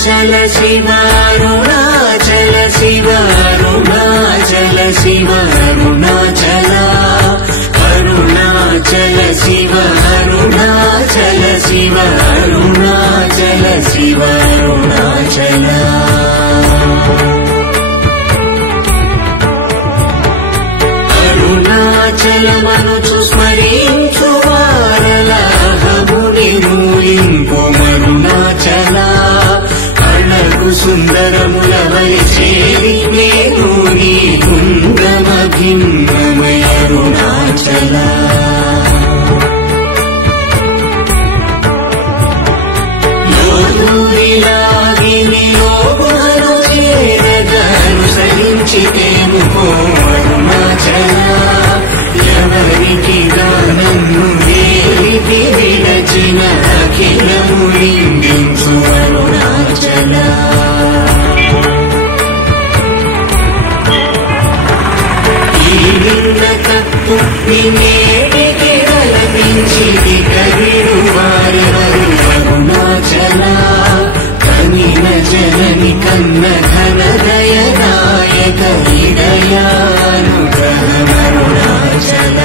అరుణాచల శివ అరుణాచల శివ అరుణాచల శివ అరుణాచల అరుణాచల శివ అరుణాచల శివ అరుణాచల శివ అరుణాచల అరుణాచలమనుచు స్మరించు వారలహముని నూయింపు అరుణాచల అణగు సుందరముల వలి చేరి నేను నీ గుండమ భిన్నమయ అరుణాచల లోదురిలాగిని లోగుహను చేరగను సహించితేము పో అరుణాచల ఎవరికి దానము ఏలిపి విడచిన అఖిలము నిందించు అరుణాచల ఈ నిన్న తప్పు నేటికి కలపించి కవిడు వారి అరుణాచల కనిన జనని కన్న ఘన దయదాయక హృదయానుగ్రహం అరుణాచల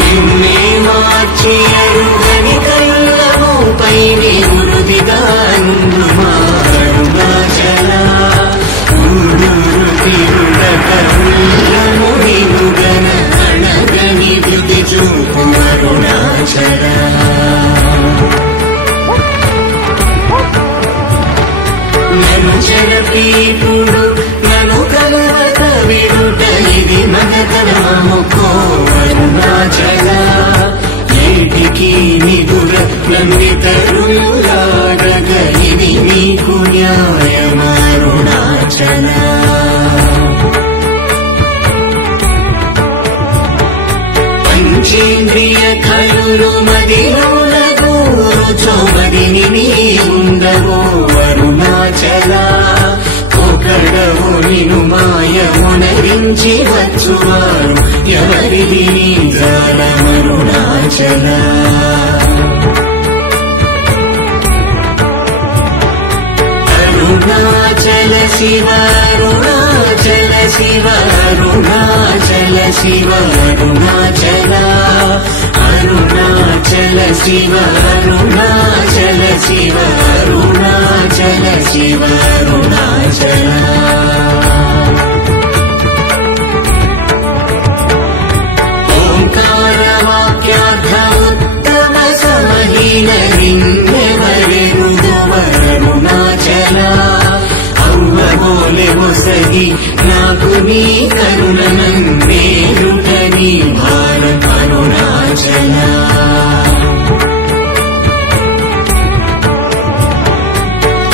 నిన్నే మార్చి అరుగని కళ్ళముపై వృదిగా నుండు మా అరుణాచల ఊడూరు తిరుడక ఉల్లముడినుగన అణగని వృది చూపు అరుణాచల నన్ను చెరపీపుడు నన్ను కలవక విడుట ఇది మగతనముకో అరుణాచల ఏటికి నిదుర నందితరులాడగ ఇది నీకు న్యాయం అరుణాచల పంచేంద్రియ కలులు మదిలోన కూర్చోమదిని నీ ఉండవో అరుణాచల ఒకడవు నిను మాయమునరించి వచ్చువారు ఎవరిది నీ జాలమరుణాచల అరుణాచల శివ అరుణాచల శివ అరుణాచల శివ అరుణాచల అరుణాచల శివ అరుణాచల శివ అరుణాచల శివ అరుణాచల ఓంకార వాక్యార్థ ఉత్తమ సమహీన నిన్నెవరెరుదు అరుణాచల అవ్వబోలె ఒసగి నాకు నీ కరుణనందేరుట నీ భారత అరుణాచల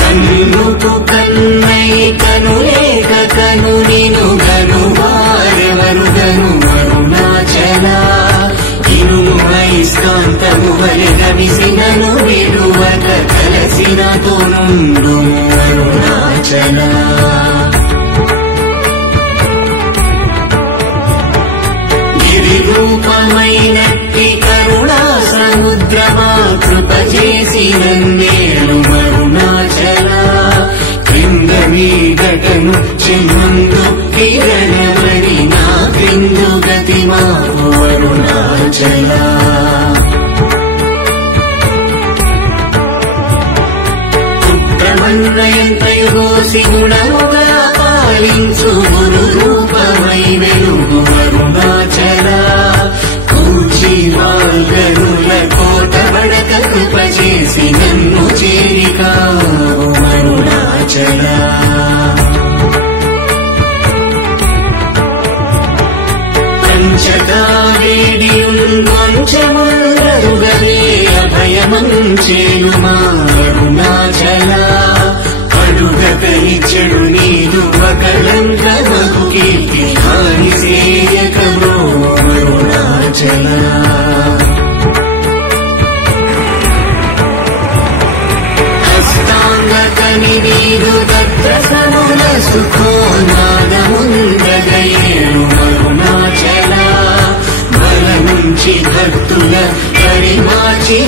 కన్నుకు కన్నై కనులేక కను నిను గను వారెవరు గను అరుణాచల ఇనుము ఐస్కాంతము వలె గమిసినను విడువక కలసినతో నుండు అరుణాచల గిరిరూపమైనట్టి కరుణా సముద్రమా కృప చేసి నన్నేలు అరుణాచల క్రింద మీదటను చిన్నందు కిరణమణి నా క్రిందు గతి మాకు అరుణాచల పుత్రమన్నయంతయు గోసి గుణముగా పాలించు గురు రూపమై వెలుగు అరుణాచల కూచి వాల్గరుల కోట బడక కృప చేసి నన్ను చేరికావు అరుణాచల పంచకావేడియుంచముండరుగవే అభయమంచేను మా అరుణాచల అడుగత ఇచ్చడు నీదు ఒకలంక మగు కీర్తి హాని సేయకమో అరుణాచల అష్టాంగకని నీదు తత్ర సముల సుఖో నాదముందగయేను అరుణాచల బల నుంచి భక్తుల పరిమాచి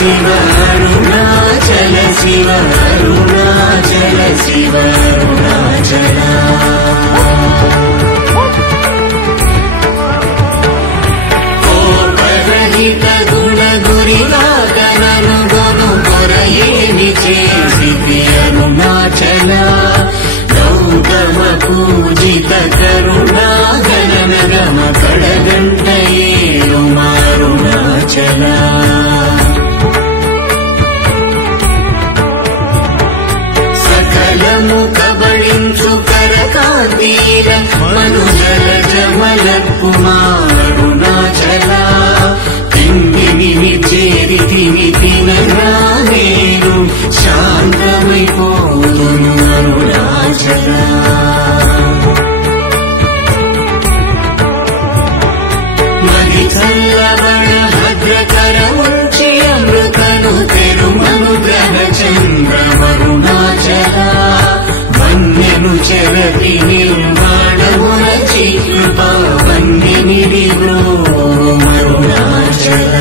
శివ అరుణాచల శివ అరుణాచల శివ అరుణాచల కోపరహిత గుణ గురిగాకనను గొను కొరయేమి చేసితి అరుణాచల గౌతమ పూజిత కరుణా గణనగమ కడగంటయేరు అరుణాచల సకలము కబళించు కరకాంతీర మనుజల జమల కుమారుణాచల తిండిని చేరితిని తినగా నేను శాంతమైపోదును అరుణాచల మది చల్లబడ భద్రకరముంచి అమృతను తెరుమనుగ్రహ చంద్రమరుణాచల వన్యను చరతి నిర్మాణముల చికృపా వన్యనిధి అరుణాచల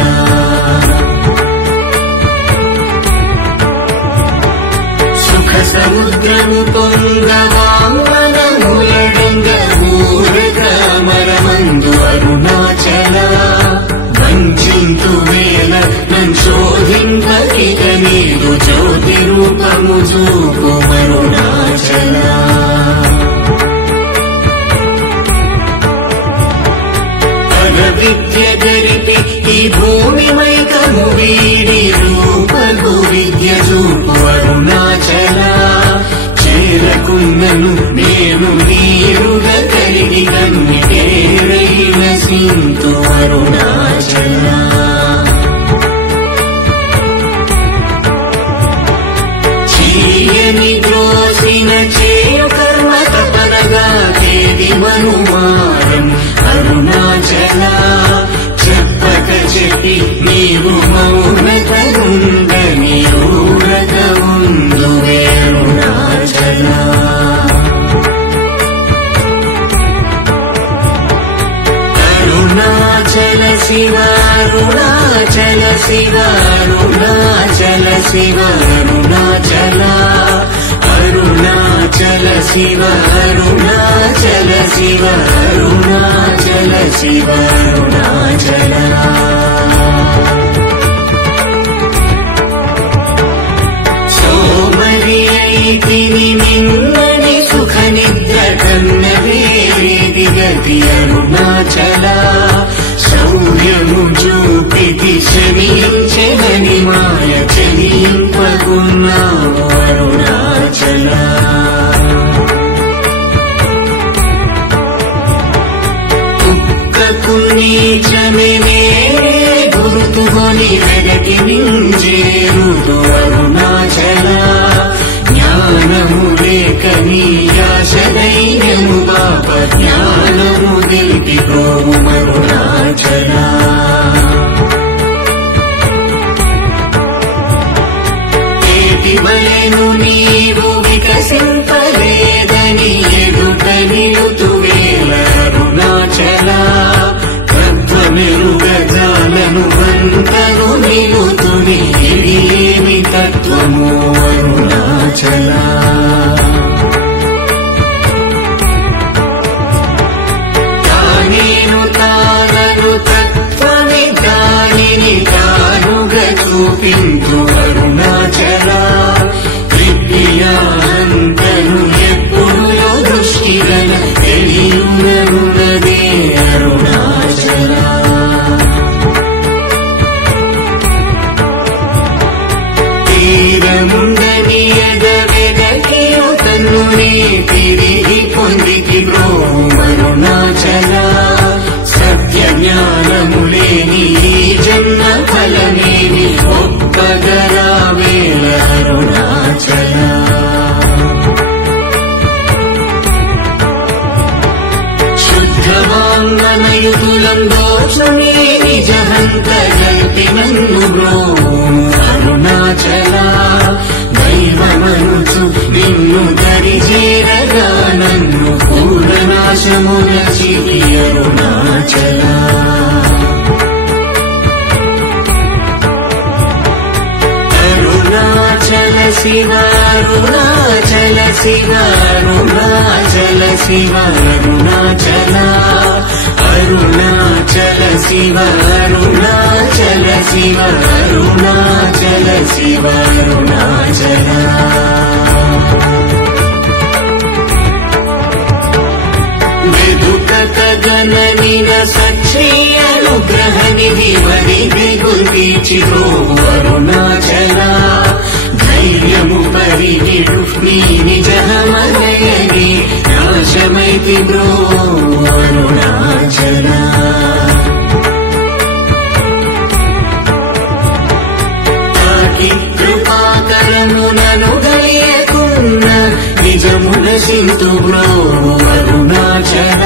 సుఖ సముద్రము పొంగవామనములడంగ ఊరకమరమందు అరుణాచల వంచింతు వేల నంశోధింపకిక నీదు జ్యోతి రూపము చూపు అరుణాచల విద్య జరిపి ఈ భూమి మైకము వీడి రూపగు విద్య చూపు అరుణాచల చేరకున్నను నేను నీరుగా కరిగి కన్నికేరైన సింతు అరుణాచల చీయని ద్రోసిన చేయు కర్మ తపనగా తేది మనుమారం అరుణాచల చెప్పక చెప్పి నీవు మౌనతగుందని ఊరక ఉందు అరుణాచల అరుణాచల శివ అరుణాచల శివ అరుణాచల శివ అరుణాచల అరుణాచల శివ అరుణాచల శివ అరుణాచల శివ అరుణాచల సోమరి అయితిని నిన్నని సుఖ నిద్ర కన్న వేరేది గతి అరుణాచల శౌర్యము చూపితి శమించెని మాయ చెలింపకున్నావు అరుణాచల కుక్కకు నీచమే గురుతుగొని వెగటి నింజేరుదు అరుణాచల జ్ఞానము లేక నీ ఆశ ధైర్యము పాప జ్ఞానము దిల్కి ప్రోము అరుణాచల బలెను నీవు వికసింపలేదని ఎదుట నిలుతువేల అరుణాచల తత్వమెరుగజాలను వంతను నిలుతుని ఇది ఏమి తత్వము అరుణాచల తానేను తానను తత్వమి దానిని తానుగా చూపించు అరుణాచల అంతను ఎప్పుడు దృష్టిగల తెలియునదే అరుణాచల తీరముందని ఎదవెదకియు తన్నునే తిరిగి పొందికి అరుణాచల సత్య జ్ఞానములేని ఈ జన్మ ఫలమేమి ఒప్పగల శివ అరుణాచల శివ అరుణాచల శివ అరుణాచల అరుణాచల శివ అరుణాచల శివ అరుణాచల శివ అరుణాచల గగనమిన సక్షేయ అనుగ్రహ నిధి వరిది గుర్తిచిరో అరుణాచల ధైర్యము పరిగిడు నీ నిజమనయని నాశమైతి బ్రో అరుణాచల తాకి కృపాకరమునను గలియకున్న నిజమున సింతు బ్రో అరుణాచల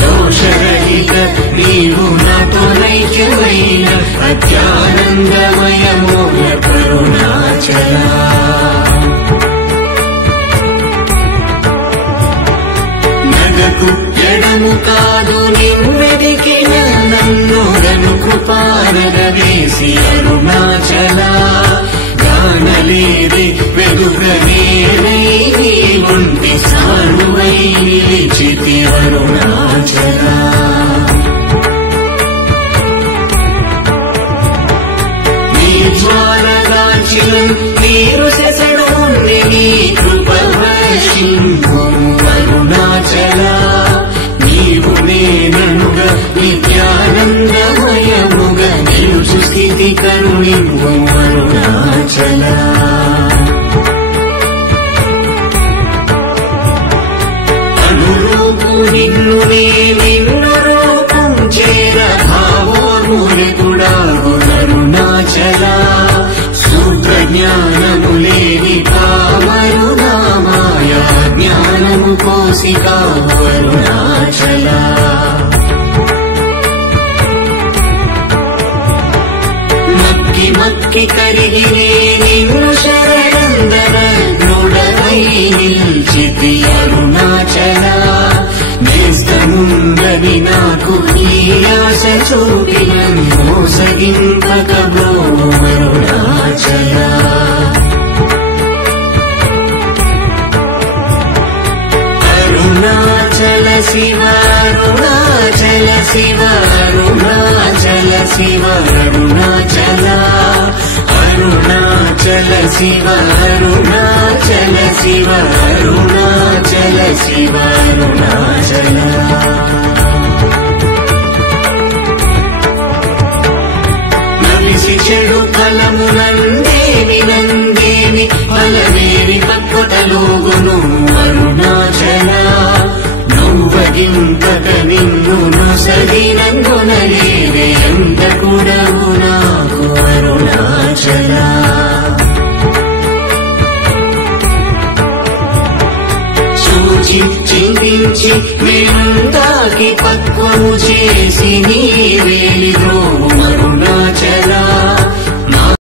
దోషరహిత నీవు నాతో నైక్యమైన అత్యానందమయమోయ కరుణాచల నగకు ఎడము కాదు నివ్వెదికిన నన్నుగను కృపారగ వేసి అరుణాచల గానలేది వెదుగనేనై నీ ఉంటి సానువై నిలిచితి అరుణాచల నీ జ్వాలగాంచిలం నీరు సెసడు ఉండి నీ కృప వర్షింపు అరుణాచల నీవు నేననుగా నిత్యానందమయముగా నిలుచు స్థితి కరుణింపు అరుణాచల నిన్ను నిన్ను రూపం చేర భావోన్ములకుడాగు అరుణాచల సూత్ర జ్ఞానము లేని కామరునామాయ జ్ఞానము కోసికా అరుణాచల మక్కి మక్కి కరిగినే నిన్ను శరణందర నోడవై నిల్చితి అరుణాచల నేస్తముందని నాకు ఈ ఆశ చూపిన మోసగింపక బ్రో అరుణాచల అరుణాచల శివ అరుణాచల శివ అరుణాచల శివ అరుణాచల అరుణాచల శివ అరుణాచల శివ అరుణాచల శివ అరుణాచల నవిసి చెడు ఫలమునందేమి నందేమి ఫలమేమి పక్కుటలోగును అరుణాచల నవ్వగింపక నిన్ను నొసగినందునలేవే ఎంత కూడవు నాకు అరుణాచల చూచి చింతించి మేమంతాకి పక్వము చేసి నీ వేలి ద్రోవు